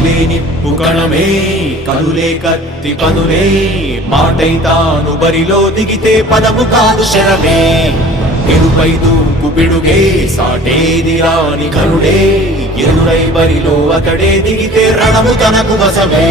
కదిలే నిప్పు కణమే కనులే కత్తి పదులే మాటై తాను బరిలో దిగితే పదము కాదు శరమే ఎరుపై దూకు పిడుగే సాటేది రాని కరుడే ఎరురై బరిలో అతడే దిగితే రణము తనకు వశమే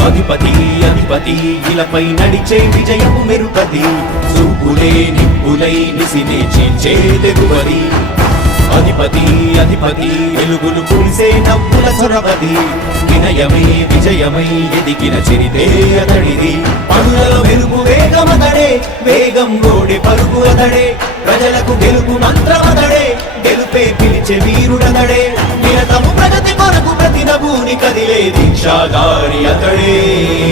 అధిపతి అధిపతి ఇలపై నడిచే విజయము మెరుపది చూపులే నిప్పులై నిసినే చీల్చే తెగువది అధిపతి అధిపతి వెలుగులు కురిసే నవ్వుల చొరవది వినయమై విజయమై ఎదిగిన చిరితే అతడిది పనులలో వెలుగు వేగమతడే వేగం గోడే పరుగు అతడే ప్రజలకు గెలుపు మంత్రమతడే గెలుపే పిలిచే వీరుడతడే నిరతము ప్రగతి కొరకు ప్రతి నభూని కదిలే దీక్షాధారి అతడే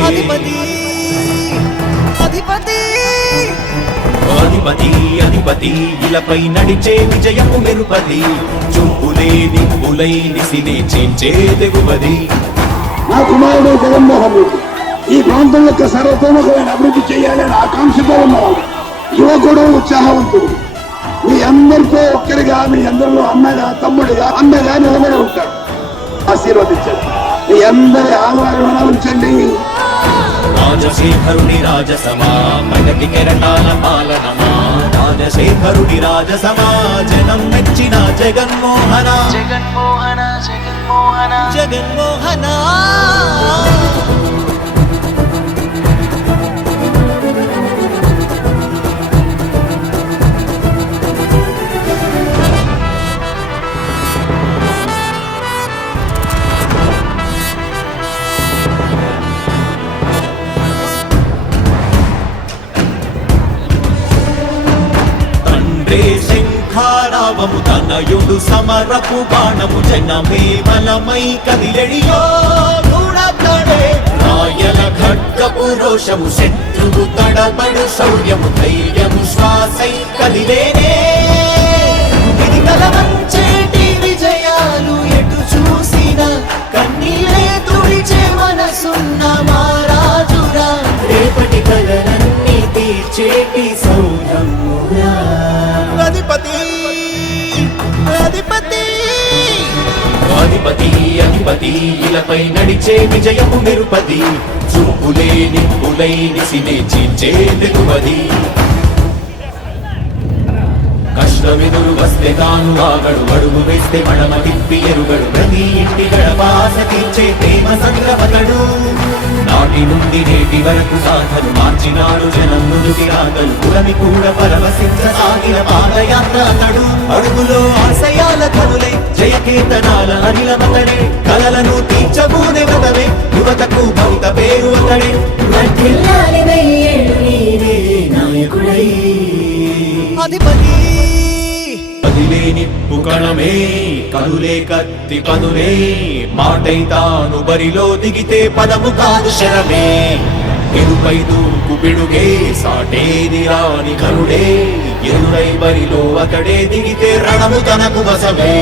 అధిపతి అధిపతి అధిపతి అధిపతి ఇలపై నడిచే విజయము మెరుపది చూపులే నిప్పులై నిసినే చీల్చే తెగువది నా కుమారుడు జగన్మోహన్ రెడ్డి ఈ ప్రాంతం యొక్క సర్వతోముఖమైన అభివృద్ధి చేయాలని ఆకాంక్షతో ఉన్నవాడు యువకుడు ఉత్సాహవంతుడు మీ అందరితో ఒక్కరిగా మీ అందరిలో అన్నగా తమ్ముడిగా అన్నగా నిలబడి ఉంటాడు ఆశీర్వదించండి మీ అందరి ఆదరణ ఉంచండి రాజశేఖరుని రాజసమా ప్రగతి కెరటాల పాలనమా రాజశేఖరుని రాజసమా జనం మెచ్చిన జగన్మోహన జగన్మోహన జగన్మోహన జగన్మోహన శంఖారావము తనయుడు సమరపు బాణము జనమే బలమై కదిలెడియో చూడతడే రాయల ఖడ్గపు రోషము శత్రువు తడబడు శౌర్యము ధైర్యము శ్వాసై కదిలేనే ఇది కలవంచేటి విజయాలు ఎటు చూసిన కన్నీరే తుడిచే మనసున్న మారాజురా రేపటి కలలన్నీ తీర్చేటి సౌరమురా అధిపతి అధిపతి అధిపతి అధిపతి ఇలపై నడిచే విజయము మెరుపది చూపులే నిప్పులై నిసినే చీల్చే తెగువది కష్టమెదురు వస్తే తాను ఆగడు అడుగు వేస్తే మడమ తిప్పి ఎరుగడు ప్రతి ఇంటి గడపాస తీర్చే ప్రేమ సంద్రవతడు నాటి నుండి నేటి వరకు సాధలు మార్చినాడు జనం నుదుటి రాగలు పురమి కూడా పరవశించసాగిన పాదయాత్ర అతడు అడుగులో ఆశయాల కనులై జయకేతనాల అనిలమతడే కలలను తీర్చబూనే వ్రతమే యువతకు భవిత పేరు అతడే నాయకుడై అధిపతి కదిలే నిప్పు కణమే కనులే కత్తి పదులే మాటై తాను బరిలో దిగితే పదము కాదు శరమే ఎరుపై దూకు పిడుగే సాటేది రాని కరుడే ఎరురై బరిలో అతడే దిగితే రణము తనకు వశమే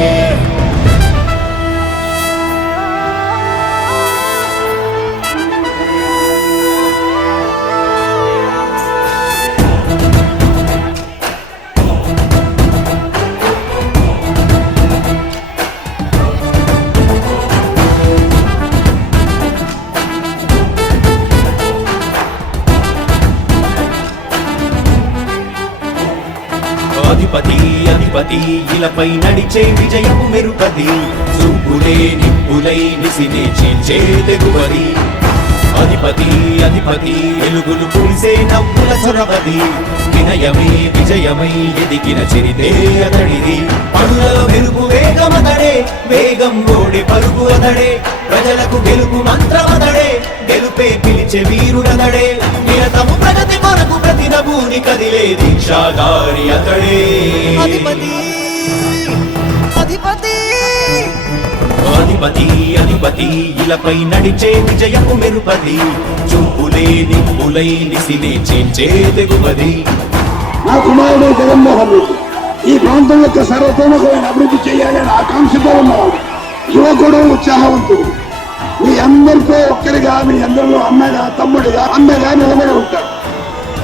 అధిపతి అధిపతి ఇలపై నడిచే విజయము మెరుపది చూపులే నిప్పులై నిసినే చీల్చే తెగువది అధిపతి అధిపతి వెలుగులు కురిసే నవ్వుల చొరవది వినయమై విజయమై ఎదిగిన చిరితే అతడిది పనులలో వెలుగు వేగమతడే వేగం గోడే పరుగు అతడే ప్రజలకు గెలుపు మంత్రమతడే గెలుపే పిలిచే వీరుడతడే నిరతము ప్రగతి కొరకు ప్రతి నభూని కదిలే దీక్షాధారి అతడే అధిపతి అధిపతి అధిపతి అధిపతి ఇలపై నడిచే విజయము మెరుపది చూపులే నిప్పులై నిసినే చేంచే తెగుమది నా కుమారుడు జగన్మోహన్ రెడ్డి ఈ ప్రాంతం యొక్క సర్వతోముఖమైన అభివృద్ధి చేయాలని ఆకాంక్షతో ఉన్నవాడు, యువకుడు, ఉత్సాహవంతుడు. మీ అందరితో ఒక్కరిగా, మీ అందరిలో అన్నగా, తమ్ముడిగా, అన్నగా నిలబడి ఉంటాడు.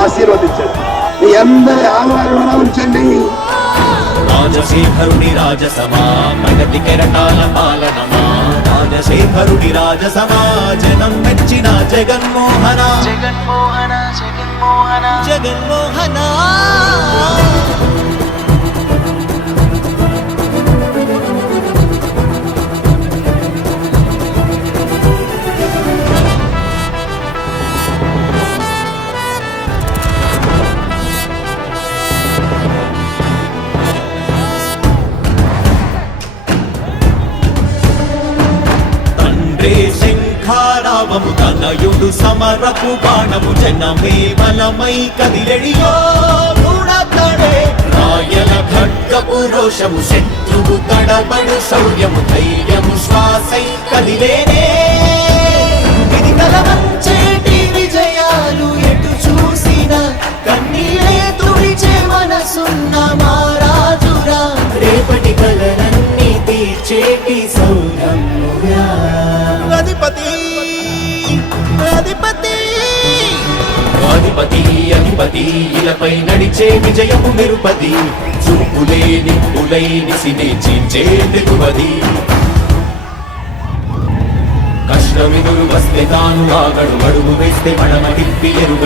ఆశీర్వదించండి. మీ అందరి ఆదరణ ఉంచండి. రాజశేఖరుని రాజసమా ప్రగతి కెరటాల పాలనమా, రాజశేఖరుని రాజసమా జనం మెచ్చిన జగన్మోహన జగన్మోహన జగన్మోహన జగన్మోహన తండ్రే శంఖారావము తనయుడు సమరపు బాణము జనమే బలమై కదిలెడియో గుణతడే రాయల ఖడ్గపు రోషము శత్రువు తడబడు శౌర్యము ధైర్యము శ్వాసై కదిలేనే ఇది కలవంచేటి విజయాలు ఎటు చూసిన కన్నీరే తుడిచే మనసున్న మారాజురా రేపటి కలలన్నీ తీర్చేటి సౌరమ్ముగా అధిపతి అధిపతి అధిపతి అధిపతి ఇలపై నడిచే విజయము నిరుపది చూపులే నిప్పులై నిసినే చీల్చే తెగువది కష్టమిదురు వస్తే తాను ఆగడు అడుగు వేస్తే మడమ తిప్పి ఎరుగడు